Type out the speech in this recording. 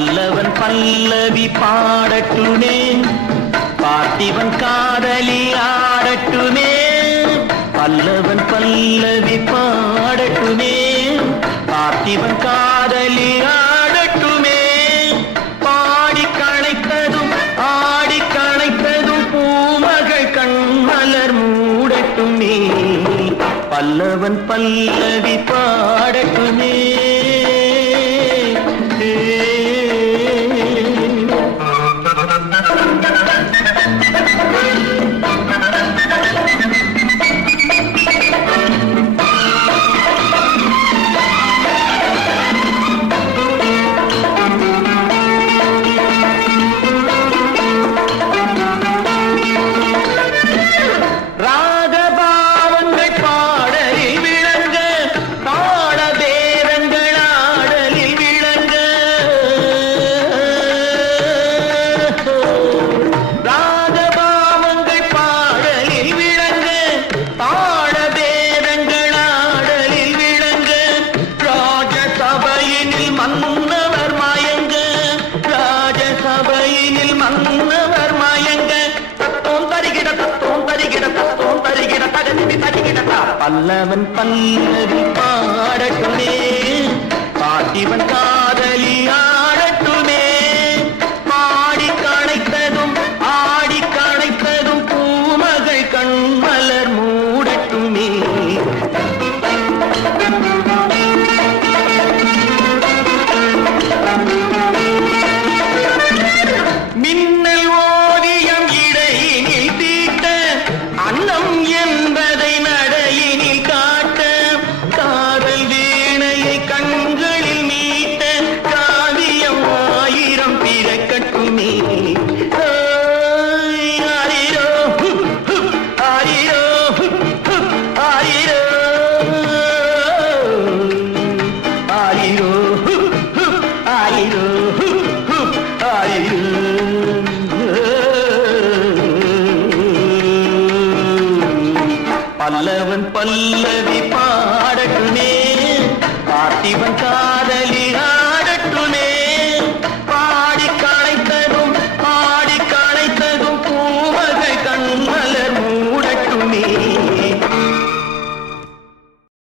பல்லவன் பல்லவி பாடட்டுமே, பார்த்திவன் காதலி ஆடட்டுமே. பல்லவன் பல்லவி பாடட்டுமே, பார்த்திவன் காதலி ஆடட்டுமே. பாடி கணைத்ததும் ஆடி கணைத்ததும் பூமகள் கண்மலர் மூடட்டுமே. பல்லவன் பல்லவி பாடட்டுமே. பல்லவன் பல்லவி பாடட்டுமே, பார்த்திவன் காதலி ஆடட்டுமே. பாடி கணைத்ததும் ஆடி கணைத்ததும் பூமகள் கண்மலர் மூடட்டுமே. மின்னல் ஓவியம் இடையினில் தீட்ட, அன்னம் என்பதை நடையினில் காட்ட, காதல் வீணையை கண்களில் மீட்ட, காவியம் ஆயிரம் பிறக்கட்டுமே. ஆரிரோ ஆரிரோ ஆரிரோ ஆரிரோ ஆரிரோ ஆரிரோ. பல்லவன் பல்லவி பாடட்டுமே, பார்த்திவன் காதலி ஆடட்டுமே. பாடி கணைத்ததும் ஆடி கணைத்ததும் பூமகள் கண்மலர் மூடட்டுமே.